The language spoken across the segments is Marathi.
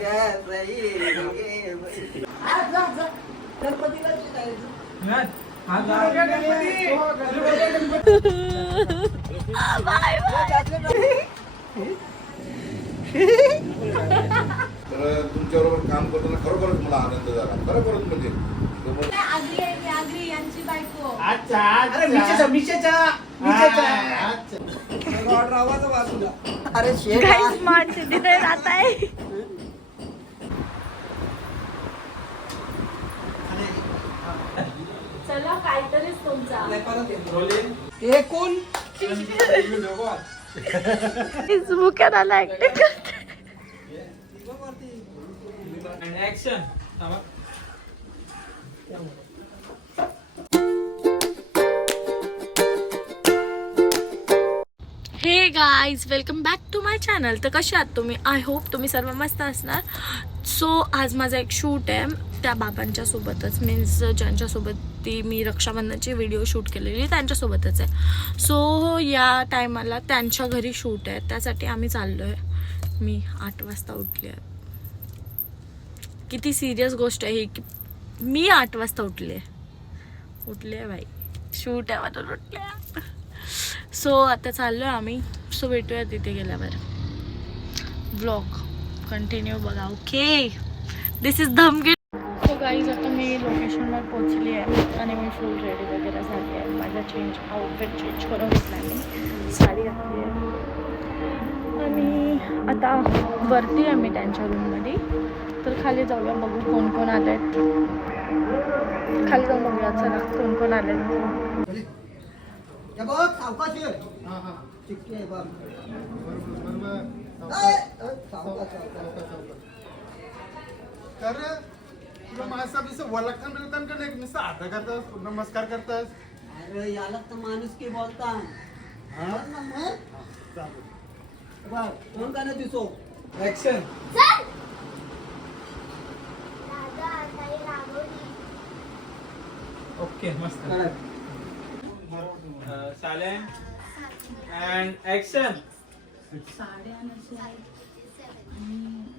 तर तुमच्याबरोबर काम करताना खरोखरच मला आनंद झाला. खरोखरच म्हणजे यांची बायको. अरे गाइस स्मार्ट सिटी ते जात आहे. चला काहीतरीच तुमचा हे कोण मुख्यात आला ऍक्टिंग करते. Action. Hey guys welcome back to my channel. तर कसे आहात तुम्ही? आय होप तुम्ही सर्व मस्त असणार. सो आज माझा एक शूट आहे त्या बाबांच्या सोबतच, मीन्स ज्यांच्यासोबत ती मी रक्षाबंधनची व्हिडिओ शूट केलेली त्यांच्यासोबतच आहे. सो या टायमाला त्यांच्या घरी शूट आहे, त्यासाठी आम्ही चाललो आहे. मी 8 वाजता उठली आहे. किती सिरियस गोष्ट आहे ही की मी 8 वाजता उठले आहे बाई. शूट आहे म्हणून उठले. सो आता चाललो आहे आम्ही. सो भेटूया तिथे गेल्यावर. व्लॉग कंटिन्यू बघा. Okay, this is Dhamgiri. So guys आता मी लोकेशनवर पोहोचली आहे आणि मी फुल रेडी वगैरे झाली आहे. माझा आउटफिट चेंज करून घेतला मी, साडी घातली आहे आणि आता वरती आहे मी त्यांच्या रूममध्ये. तर खाली जाऊया, बघू कोण कोण आले आहेत. खाली जाऊन बघूया चला कोण कोण आले आहेत. नमस्कार करतास. अरे याला तर माणूस की बोलता कोण का दिसो. ऍक्शन. ओके मस्त. Silent and action. साड्या आणायचे आहेत आणि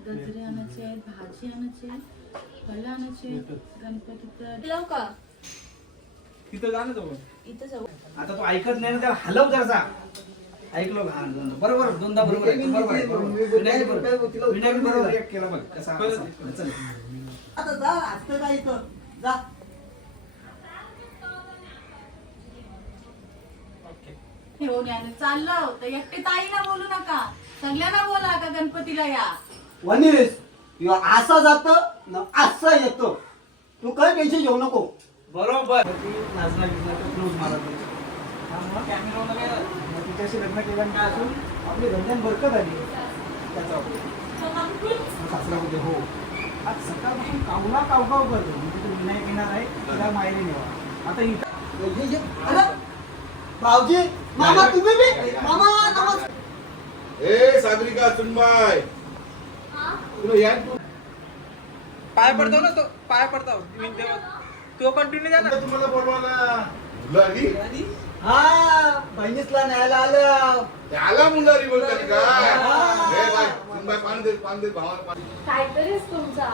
गजरे आणायचे आहेत, भाजी आणायची आहे, फळं आणायचे आहेत. गणपतीचं लाव का तिथं जा ना तो. इथं जाऊ. आता तो ऐकत नाही ना, त्याला हलव जरासा. ऐकलो का? बरोबर, दोनदा बरोबर आहे. बरोबर आहे. विनायक बरोबर. विनायक बरोबर एक केला बघ कसा. चल आता जा. असतं काय इथं जा. घेऊन या. चाललं तर एकटे ताईला बोलू नका, सगळ्यांना बोला का गणपतीला या. वनीस असा जात न असा येतो. तू काय टेन्शन घेऊ नको. बरोबर. नाचना बिचना तो क्लोज मारत नाही. त्यामुळे कॅमेरा काय मग तिच्याशी लग्न केलं काय असून आपली रंजन बरकत आली त्याचा सासरा होते. हो आज सकाळपासून कावला कावकाव करतो. म्हणजे तो विनायक येणार आहे, त्याला माहेरी नेवा. आता इथं भाऊजी मामा तुम्ही बी मामा नमस्कार. ए सागरिका सुनबाय तुला या तू पाय पडतो ना तो, पाय पडतो तो कंटिन्यू द्या ना. तुम्हाला बोलवायला मुलारी. हा बहिणीसला न्यायला आलं. त्याला मुलारी बोलतात काय? ए बाय सुनबाई पान दे भावाला पान. काहीतरीच तुमचा.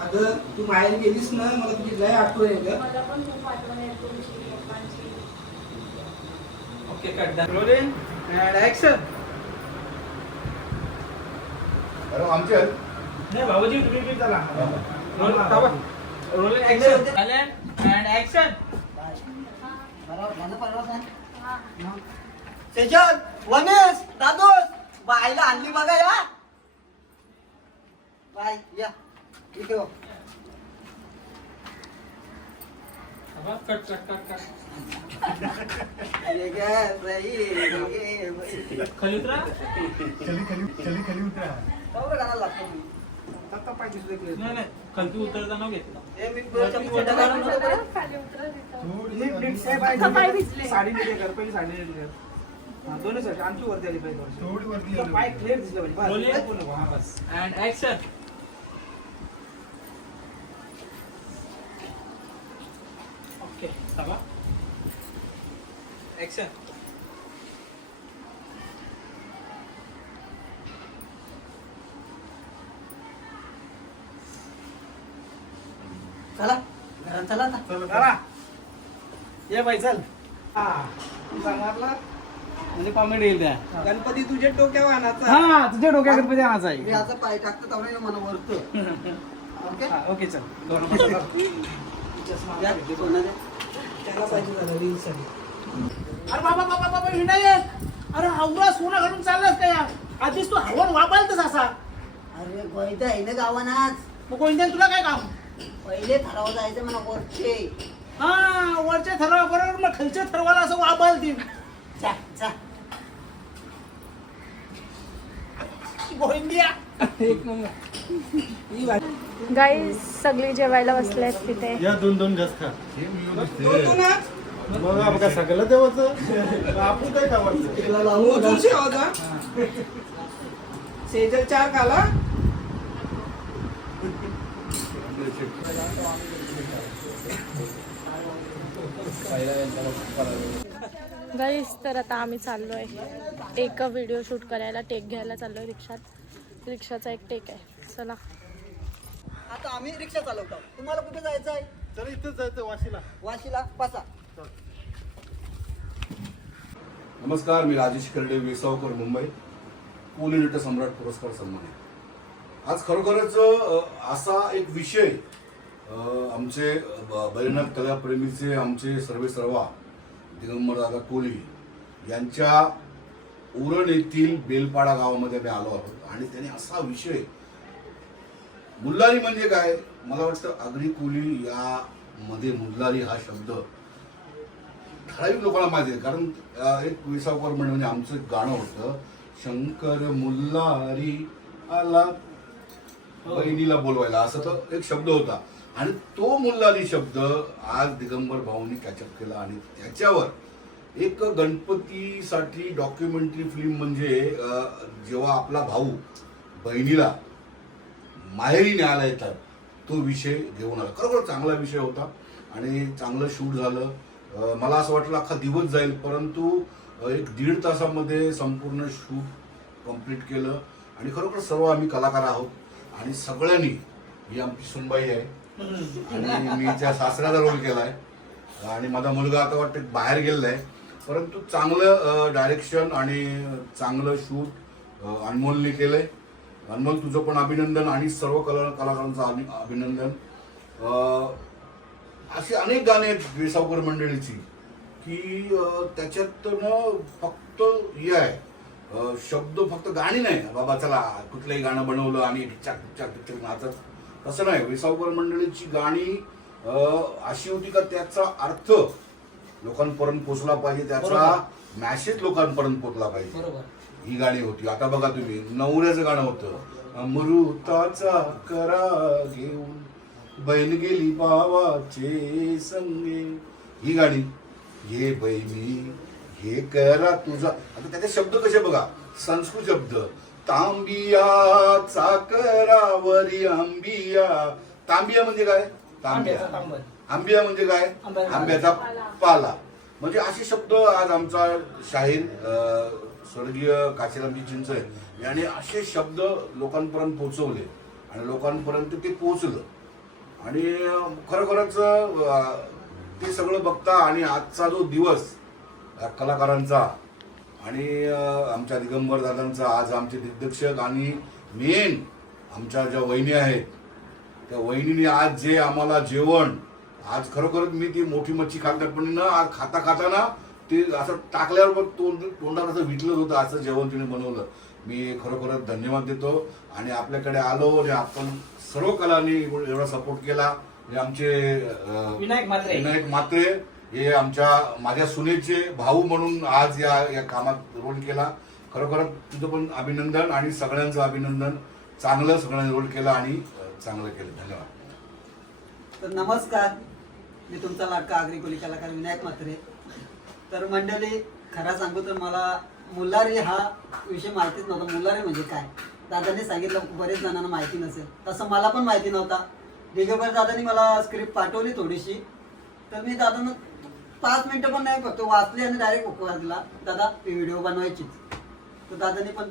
अगं तू माहेरी गेलीस ना, मला तुझी लय आठवण येईल. मला पण खूप आठवण आहे तुमची पप्पांची. Okay cut done. Rolling and action. अरे आमच्या नाही भाऊजी तुम्ही बी चला. Rolling action. Silent and action. Sejal वनेश दादोस बायला आणली बघा या. बाय या इथे हो. Cut cut cut cut. खाली उतरा. खाली उतरा. तेवढं गाणं लागतं मी. आता पाय दिसले की नाही नाही खाली उतरताना घेतला. हे मी छोटा गाणं म्हणतो बरं. खाली उतरा तिथं. नीट नीट साहेब आहे. पाय भिजले. साडी नीट कर, पहिली साडी नीट कर. हा दोन्ही साडी आमची वरती आली पाहिजे. थोडी वरती पाय क्लिअर दिसले पाहिजे. रोलिंग हा बस. And action. ओके चला ऍक्शन. चला घरात चला आता. चला ये बाई चल. हा सांगारला म्हणजे कॉमेडी येईल त्या. गणपती तुझ्या डोक्यावर आणायचा. हा तुझ्या डोक्या गणपती आणायचा मी आहे. आता पाय टाकतो तेवढं मला वरतो. ओके हा, ओके चल. द्या, सोनं द्या. त्याला पाहिजे झालं रीलसाठी. अरे बाबा बाबा बाबा विनायक, अरे आवरा सोनं घालून चाललास का यार? आधीच तू हवन वापालतस असा. अरे गोयता आहे ना गावानाच. मग कोणत्या तुला काय काम? पहिले ठराव जायचं मला वरचे. हा वरच्या ठरवाबरोबर मग खालच्या ठरवाला असं वापालतील. जा जा. गोविंदिया एक नंबर. गाईस सगळी जेवायला बसले आहेत तिथे. या दोन दोन जास्त खा. तू ना मग आमका सगळं देवाचं आपण काय खावायचं. तिला लावू मोजून नका. शेवाचा. सेजल 4 खाला. गाईस तर आता आम्ही चाललोय एक व्हिडिओ शूट करायला, टेक घ्यायला चाललोय रिक्षात. रिक्षाचा एक टेक आहे. चला आता आम्ही रिक्षा चालवतो. तुम्हाला कुठे जायचं आहे? तर इथंच जायचं वाशीला. वाशीला बसा. नमस्कार, मी राजेश कर्डे, वेसावकर, मुंबई. कोली नट सम्राट पुरस्कार सन्मानित. आज खरोखरच असा एक विषय आमचे बैजनाथ कलाप्रेमीचे आमचे सर्वेसर्वा दिगंबर दादा कोली यांच्या उरण येथील बेलपाडा गावामध्ये आम्ही आलो आहोत. आणि त्यांनी असा विषय, मुल्लारी म्हणजे काय, मला वाटतं आगरी कोली यामध्ये मुल्लारी हा शब्द ठराविक लोकांना माहिती आहे. कारण एक विसावकर म्हणजे आमचं एक गाणं होतं, शंकर मुल्लारी आला बहिणीला बोलवायला, असं तो एक शब्द होता. आणि तो मुल्लारी शब्द आज दिगंबर भाऊंनी कॅचअप केला आणि त्याच्यावर एक गणपतीसाठी डॉक्युमेंटरी फिल्म, म्हणजे जेव्हा आपला भाऊ बहिणीला माहेरी न्यायला येतात तो विषय घेऊन आला. खरोखर चांगला विषय होता आणि चांगलं शूट झालं. मला असं वाटलं अख्खा दिवस जाईल, परंतु 1.5 तासामध्ये संपूर्ण शूट कंप्लीट केलं. आणि खरोखर सर्व आम्ही कलाकार आहोत आणि सगळ्यांनी, ही आमची सुनबाई आहे आणि मी त्या सासऱ्याचा रोल केलाय आणि माझा मुलगा आता वाटतं बाहेर गेलेला आहे. परंतु चांगलं डायरेक्शन आणि चांगलं शूट अनमोलने केलंय. अनमोल, तुझं पण अभिनंदन आणि सर्व कलाकारांचं अभिनंदन. अशी अनेक गाणी आहेत वेसावकर मंडळीची की त्याच्यातनं फक्त हे आहे, शब्द फक्त गाणी नाही बाबा, चला कुठलंही गाणं बनवलं आणि टिकचाक टिकचाक टिकचाक नाचत, तसं नाही. वेसावकर मंडळीची गाणी अशी होती का त्याचा अर्थ लोकांपर्यंत पोचला पाहिजे, त्याचा मॅसेज लोकांपर्यंत पोचला पाहिजे. ही गाणी होती. आता बघा तुम्ही, नवऱ्याचं गाणं होतं, अमृताचा करा घेऊन बैल गेली बावाचे संगे. ही गाणी, हे बहिणी हे करा तुझा. आता त्याचे शब्द कसे बघा, संस्कृत शब्द, तांबिया चाकरावरी आंबिया. तांबिया म्हणजे काय? तांबिया. आंबिया म्हणजे काय? आंब्याचा पाला. म्हणजे असे शब्द आज आमचा शाहीर स्वर्गीय काशीरामजी चिंचय याने असे शब्द लोकांपर्यंत पोहोचवले आणि लोकांपर्यंत ते पोहोचलं. आणि खरोखरच ते सगळं बघता आणि आजचा जो दिवस कलाकारांचा आणि आमच्या दिगंबर दादांचा, आज आमचे दिग्दर्शक आणि मेन आमच्या ज्या वहिनी आहेत त्या वहिनीने आज जे आम्हाला जेवण, आज खरोखरच मी ती मोठी मच्छी खातात पण ना, आज खाता खाताना ते असं टाकल्यावर तोंडात असं विटलं होतं, असं जेवण तिने बनवलं. मी खरोखरच धन्यवाद देतो. आणि आपल्याकडे आलो आणि आपण सर्व कलांनी एवढा सपोर्ट केला. हे आमचे विनायक मात्रे, हे माझ्या सुनेचे भाऊ म्हणून आज या कामात रोल केला. खरोखरच तुझं पण अभिनंदन आणि सगळ्यांचं अभिनंदन. चांगलं सगळ्यांनी रोल केला आणि चांगलं केलं. धन्यवाद. तर नमस्कार, मी तुमचा लाडका आगरी कोली कलाकार विनायक म्हात्रे. तर मंडळी, खरं सांगू तर मला मुल्लारी हा विषय माहितीच नव्हता. मुल्लारी म्हणजे काय दादाने सांगितलं, बरेच जणांना माहिती नसेल, तसं मला पण माहिती नव्हता. दिगंबर दादानी मला स्क्रिप्ट पाठवली थोडीशी, तर मी दादांना 5 मिनिटं पण नाही, फक्त वाचली आणि डायरेक्ट उपकार दिला, दादा ती व्हिडिओ बनवायचीच. तर दादानी पण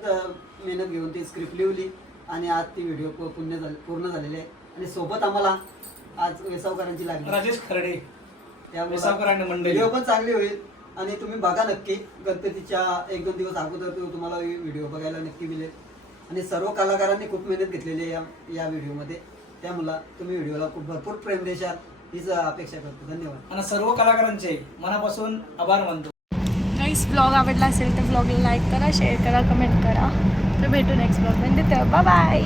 मेहनत घेऊन ती स्क्रिप्ट लिहिली आणि आज ती व्हिडिओ पूर्ण झालेली आहे. आणि सोबत आम्हाला आज वेसावकरांची लागली राजेश खरडे त्यामुळे वेसावकर आणि मंडळी. व्हिडिओ पण चांगली होईल आणि तुम्ही बघा नक्की. गणपतीच्या 1-2 दिवस अगोदर तुम्हाला व्हिडिओ बघायला नक्की मिळेल. आणि सर्व कलाकारांनी खूप मेहनत घेतलेली आहे या व्हिडिओमध्ये. त्यामुळे तुम्ही व्हिडिओला खूप भरपूर प्रेम देशाल हीच अपेक्षा करतो. धन्यवाद. आणि सर्व कलाकारांचे मनापासून आभार मानतो. गाईस ब्लॉग आवडला असेल तर ब्लॉगला लाईक करा, शेअर करा, कमेंट करा. तर भेटू नेक्स्ट ब्लॉगमध्ये. तर बाय बाय.